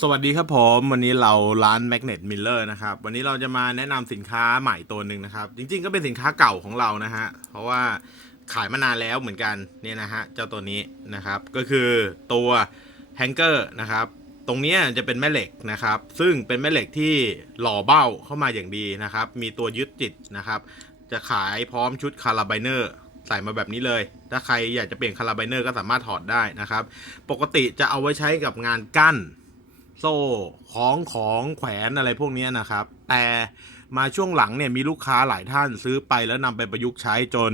สวัสดีครับผมวันนี้เราร้าน Magnet Miller นะครับ วันนี้เราจะมาแนะนำสินค้าใหม่ตัวหนึ่งนะครับ จริงๆ ก็เป็นสินค้าเก่าของเรานะฮะ เพราะว่าขายมานานแล้วเหมือนกันเนี่ยนะฮะ เจ้าตัวนี้นะครับ ก็คือตัวแฮงเกอร์นะครับ ตรงนี้จะเป็นแม่เหล็กนะครับ ซึ่งเป็นแม่เหล็กที่หล่อเบ้าเข้ามาอย่างดีนะครับ มีตัวยึดจิตนะครับ จะขายพร้อมชุดคาราไบเนอร์ใส่มาแบบนี้เลย ถ้าใครอยากจะเปลี่ยนคาราไบเนอร์ก็สามารถถอดได้นะครับ ปกติจะเอาไว้ใช้กับงานกั้น โซ่ของของแขวนอะไรพวกนี้นะครับ แต่มาช่วงหลังเนี่ยมีลูกค้าหลายท่านซื้อไปแล้วนำไปประยุกต์ใช้จน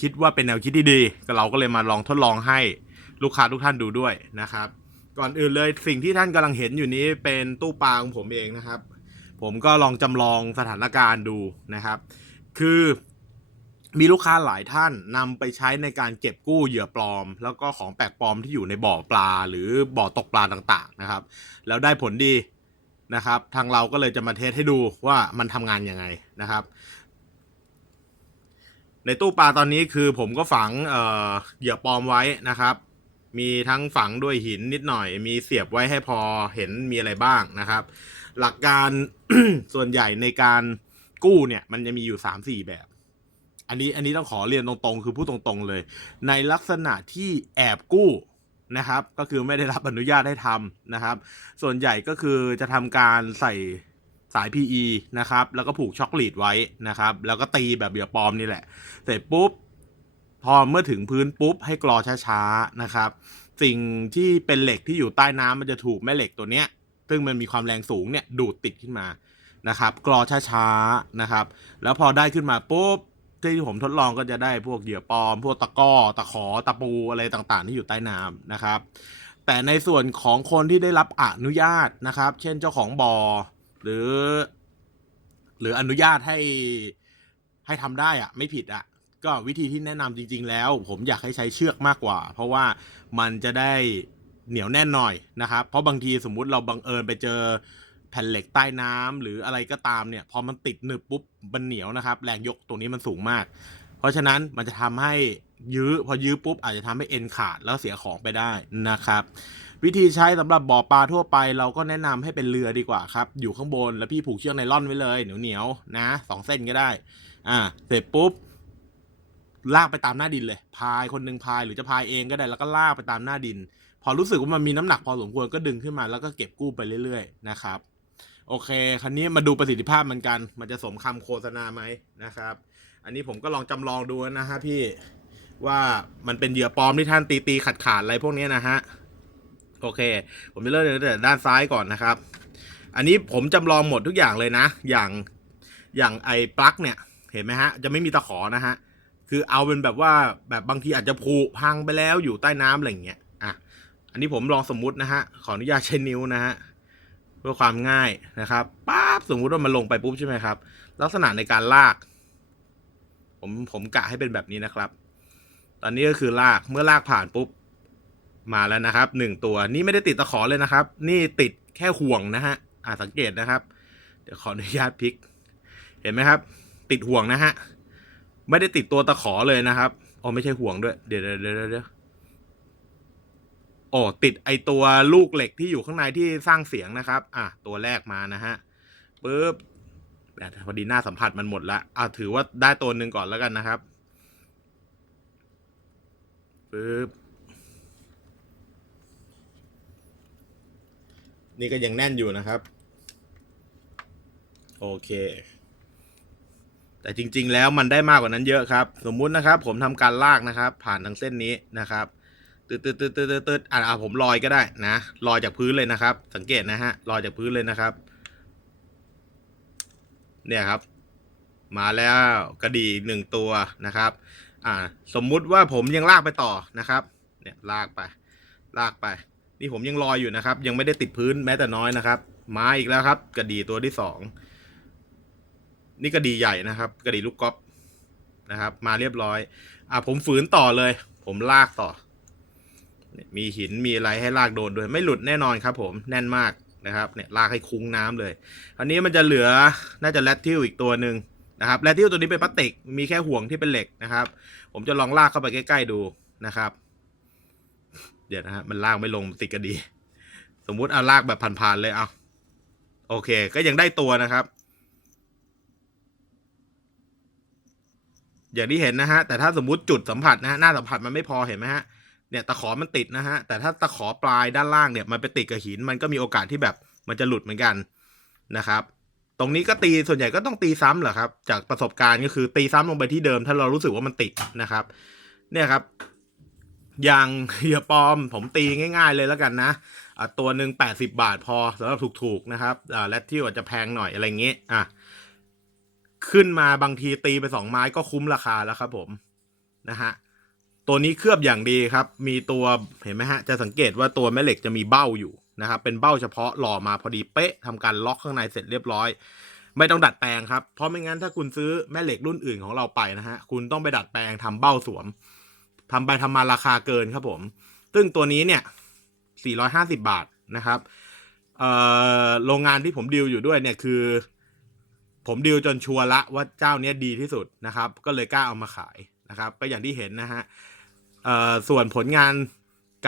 คิดว่าเป็นแนวคิดที่ดีก็เราก็เลยมาลองทดลองให้ลูกค้าทุกท่านดูด้วยนะครับ ก่อนอื่นเลยสิ่งที่ท่านกำลังเห็นอยู่นี้เป็นตู้ปลาของผมเองนะครับ ผมก็ลองจำลองสถานการณ์ดูนะครับ คือ มีลูกค้าหลายท่านนำไปใช้ในการเก็บกู้เหยื่อปลอม แล้วก็ของแปลกปลอมที่อยู่ในบ่อปลา หรือบ่อตกปลาต่างๆนะครับ แล้วได้ผลดีนะครับ ทางเราก็เลยจะมาเทสให้ดูว่ามันทำงานยังไงนะครับ ในตู้ปลาตอนนี้คือผมก็ฝังเอ่อเหยื่อปลอมไว้นะครับ มีทั้งฝังด้วยหินนิดหน่อย มีเสียบไว้ให้พอเห็นมีอะไรบ้างนะครับ หลักการส่วนใหญ่ในการกู้เนี่ย มันจะมีอยู่สามสี่แบบ อันนี้อันนี้ต้องขอเรียนตรงๆ คือพูดตรงๆเลย ในลักษณะที่แอบกู้นะครับ ก็คือไม่ได้รับอนุญาตให้ทำนะครับ ส่วนใหญ่ก็คือจะทำการใส่สาย PE นะครับ แล้วก็ผูกช็อคลีดไว้นะครับ แล้วก็ตีแบบเบียร์ปลอมนี่แหละ เสร็จปุ๊บ พอเมื่อถึงพื้นปุ๊บให้กรอช้าๆนะครับ สิ่งที่เป็นเหล็กที่อยู่ใต้น้ำมันจะถูกแม่เหล็กตัวเนี้ย ซึ่งมันมีความแรงสูงเนี่ยดูดติดขึ้นมานะครับ กรอช้าๆนะครับ แล้วพอได้ขึ้นมาปุ๊บ ที่ผมทดลองก็จะได้พวกเหยื่อปลอม พวกตะก้อตะขอตะปูอะไรต่างๆ ที่อยู่ใต้น้ำนะครับ แต่ในส่วนของคนที่ได้รับอนุญาตนะครับ เช่นเจ้าของบอ่อหรือ หรืออนุญาตให้ให้ทำได้อะไม่ผิดอะก็วิธีที่แนะนำจริง ๆ แล้ว ผมอยากให้ใช้เชือกมากกว่า เพราะว่ามันจะได้เหนียวแน่นหน่อยนะครับ เพราะบางทีสมมุติเราบังเอิญไปเจอ แผ่นเหล็กใต้น้ำหรืออะไรก็ตามเนี่ย พอมันติดหนึบปุ๊บมันเหนียวนะครับ แรงยกตรงนี้มันสูงมาก เพราะฉะนั้นมันจะทำให้ยื้อพอยื้อปุ๊บอาจจะทำให้เอ็นขาดแล้วเสียของไปได้นะครับ วิธีใช้สำหรับบ่อปลาทั่วไปเราก็แนะนำให้เป็นเรือดีกว่าครับ อยู่ข้างบนแล้วพี่ผูกเชือกไนล่อนไว้เลยเหนียวเหนียวนะสองเส้นก็ได้ อ่า เสร็จปุ๊บลากไปตามหน้าดินเลย พายคนหนึ่งพายหรือจะพายเองก็ได้แล้วก็ลากไปตามหน้าดิน พอรู้สึกว่ามันมีน้ำหนักพอสมควรก็ดึงขึ้นมาแล้วก็เก็บกู้ไปเรื่อยๆนะครับ โอเคคราวนี้มาดูประสิทธิภาพมันกัน มันจะสมคำโฆษณาไหมนะครับ อันนี้ผมก็ลองจำลองดูนะฮะพี่ว่ามันเป็นเหยื่อปลอมที่ท่านตีตีขาดขาดอะไรพวกนี้นะฮะ โอเค ผมจะเริ่มตั้งแต่ด้านซ้ายก่อนนะครับ อันนี้ผมจำลองหมดทุกอย่างเลยนะ อย่างอย่างไอ้ปลั๊กเนี่ยเห็นไหมฮะ จะไม่มีตะขอนะฮะ คือเอาเป็นแบบว่าแบบบางทีอาจจะผุพังไปแล้วอยู่ใต้น้ำอะไรอย่างเงี้ย อะ อันนี้ผมลองสมมุตินะฮะ ขออนุญาตใช้นิ้วนะฮะ พื่อความง่ายนะครับปั๊บสมมุติว่ามันลงไปปุ๊บใช่ไหมครับ ลักษณะในการลาก ผมผมกะให้เป็นแบบนี้นะครับ ตอนนี้ก็คือลากเมื่อลากผ่านปุ๊บมาแล้วนะครับหนึ่งตัวนี่ไม่ได้ติดตะขอเลยนะครับ นี่ติดแค่ห่วงนะฮะอ่าสังเกตนะครับ เดี๋ยวขออนุญาตพลิก เห็นไหมครับ ติดห่วงนะฮะไม่ได้ติดตัวตะขอเลยนะครับอ๋อไม่ใช่ห่วงด้วย เดี๋ยวเดี๋ยวเดี๋ยวเดี๋ยว โอ้ติดไอตัวลูกเหล็กที่อยู่ข้างในที่สร้างเสียงนะครับ อะตัวแรกมานะฮะปุ๊บแต่พอดีหน้าสัมผัสมันหมดละอะถือว่าได้ตัวหนึ่งก่อนแล้วกันนะครับปุ๊บนี่ก็ยังแน่นอยู่นะครับ โอเค แต่จริง ๆ แล้วมันได้มากกว่านั้นเยอะครับ สมมุตินะครับ ผมทำการลากนะครับ ผ่านทางเส้นนี้นะครับ ตืดตืดตืดตืดตืดอะผมลอยก็ได้นะลอยจากพื้นเลยนะครับ สังเกตนะฮะลอยจากพื้นเลยนะครับ เนี่ยครับ มาแล้วกระดีหนึ่งตัวนะครับ อ่า สมมุติว่าผมยังลากไปต่อนะครับ เนี่ยลากไป ลากไป นี่ผมยังลอยอยู่นะครับ ยังไม่ได้ติดพื้นแม้แต่น้อยนะครับ มาอีกแล้วครับ กระดีตัวที่สองนี่กระดีใหญ่นะครับ กระดีลูกกอล์ฟนะครับ มาเรียบร้อย อะผมฝืนต่อเลย ผมลากต่อ มีหินมีอะไรให้ลากโดนด้วยไม่หลุดแน่นอนครับผมแน่นมากนะครับเนี่ยลากให้คุ้งน้ำเลย อันนี้มันจะเหลือน่าจะแรดทิวอีกตัวหนึ่งนะครับแรดทิวตัวนี้เป็นพลาสติกมีแค่ห่วงที่เป็นเหล็กนะครับ ผมจะลองลากเข้าไปใกล้ๆดูนะครับ เดี๋ยวนะฮะมันลากไม่ลงติดกระดี สมมุติเอาลากแบบผ่านๆเลยเอาโอเค ก็ยังได้ตัวนะครับ อย่างที่เห็นนะฮะแต่ถ้าสมมุติจุดสัมผัสนะฮะหน้าสัมผัสมันไม่พอเห็นไหมฮะ เนี่ยตะขอมันติดนะฮะ แต่ถ้าตะขอปลายด้านล่างเนี่ยมันไปติดกับหิน มันก็มีโอกาสที่แบบมันจะหลุดเหมือนกันนะครับ ตรงนี้ก็ตีส่วนใหญ่ก็ต้องตีซ้ำเหรอครับ จากประสบการณ์ก็คือตีซ้ำลงไปที่เดิม ถ้าเรารู้สึกว่ามันติดนะครับ เนี่ยครับ อย่างเหยื่อปลอมผมตีง่าย ๆ เลยแล้วกันนะตัวหนึ่งแปดสิบาทพอสำหรับถูกๆนะครับและที่อาจจะแพงหน่อยอะไรเงี้ยอะขึ้นมาบางทีตีไปสองไม้ก็คุ้มราคาแล้วครับผมนะฮะ ตัวนี้เคลือบอย่างดีครับ มีตัวเห็นไหมฮะ จะสังเกตว่าตัวแม่เหล็กจะมีเบ้าอยู่นะครับ เป็นเบ้าเฉพาะหล่อมาพอดีเป๊ะทำการล็อกข้างในเสร็จเรียบร้อย ไม่ต้องดัดแปลงครับ เพราะไม่งั้นถ้าคุณซื้อแม่เหล็กรุ่นอื่นของเราไปนะฮะ คุณต้องไปดัดแปลงทำเบ้าสวมทำไปทำมาราคาเกินครับผม ซึ่งตัวนี้เนี่ย 450 บาทนะครับ เอ่อ โรงงานที่ผมดีลอยู่ด้วยเนี่ยคือผมดีลจนชัวร์ละว่าเจ้าเนี้ยดีที่สุดนะครับ ก็เลยกล้าเอามาขายนะครับ ก็อย่างที่เห็นนะฮะ ส่วนผลงาน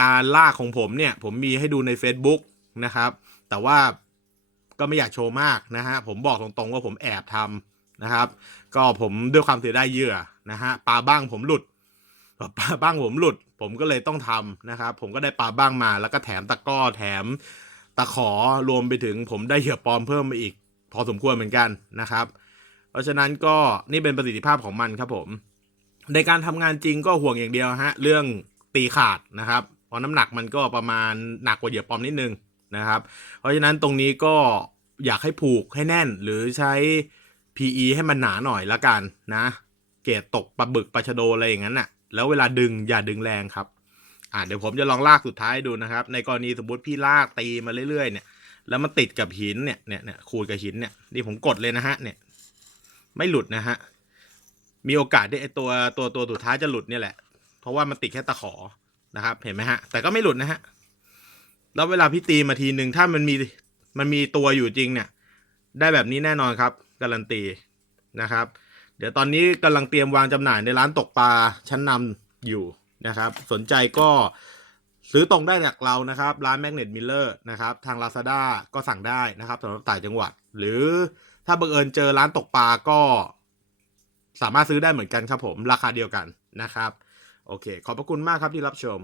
การลากของผมเนี่ย ผมมีให้ดูใน Facebook นะครับ แต่ว่าก็ไม่อยากโชว์มากนะฮะ ผมบอกตรงๆว่าผมแอบทำนะครับ ก็ผมด้วยความเสียดายเยื่อนะฮะปลาบ้างผมหลุดปลาบ้างผมหลุด ผมก็เลยต้องทำนะครับ ผมก็ได้ปลาบ้างมา แล้วก็แถมตะก้อแถมตะขอรวมไปถึงผมได้เหยื่อปลอมเพิ่มมาอีก พอสมควรเหมือนกันนะครับ เพราะฉะนั้นก็นี่เป็นประสิทธิภาพของมันครับผม ในการทำงานจริงก็ห่วงอย่างเดียวฮะ เรื่องตีขาดนะครับ เพราะน้ำหนักมันก็ประมาณหนักกว่าเหยื่อปอมนิดนึงนะครับ เพราะฉะนั้นตรงนี้ก็อยากให้ผูกให้แน่นหรือใช้ PE ให้มันหนาหน่อยละกันนะ เกรดตกปลาบึกปลาชะโดอะไรอย่างนั้นน่ะ แล้วเวลาดึงอย่าดึงแรงครับ อ่าเดี๋ยวผมจะลองลากสุดท้ายดูนะครับ ในกรณีสมมติพี่ลากตีมาเรื่อยๆเนี่ย แล้วมันติดกับหินเนี่ยเนี่ยเนี่ยขูดกับหินเนี่ย นี่ผมกดเลยนะฮะเนี่ย ไม่หลุดนะฮะ มีโอกาสที่ไอตัวตัวตัวสุดท้ายจะหลุดเนี่ยแหละ เพราะว่ามันติดแค่ตะขอนะครับ เห็นไหมฮะ แต่ก็ไม่หลุดนะฮะ แล้วเวลาพี่ตีมาทีหนึ่งถ้ามันมีมันมีตัวอยู่จริงเนี่ย ได้แบบนี้แน่นอนครับ การันตีนะครับ เดี๋ยวตอนนี้กำลังเตรียมวางจำหน่ายในร้านตกปลาชั้นนำอยู่นะครับ สนใจก็ซื้อตรงได้จากเรานะครับ ร้าน Magnet Miller นะครับ ทาง Lazada ก็สั่งได้นะครับสำหรับต่างจังหวัด หรือถ้าบังเอิญเจอร้านตกปลาก็ สามารถซื้อได้เหมือนกันครับผมราคาเดียวกันนะครับ โอเค ขอบพระคุณมากครับที่รับชม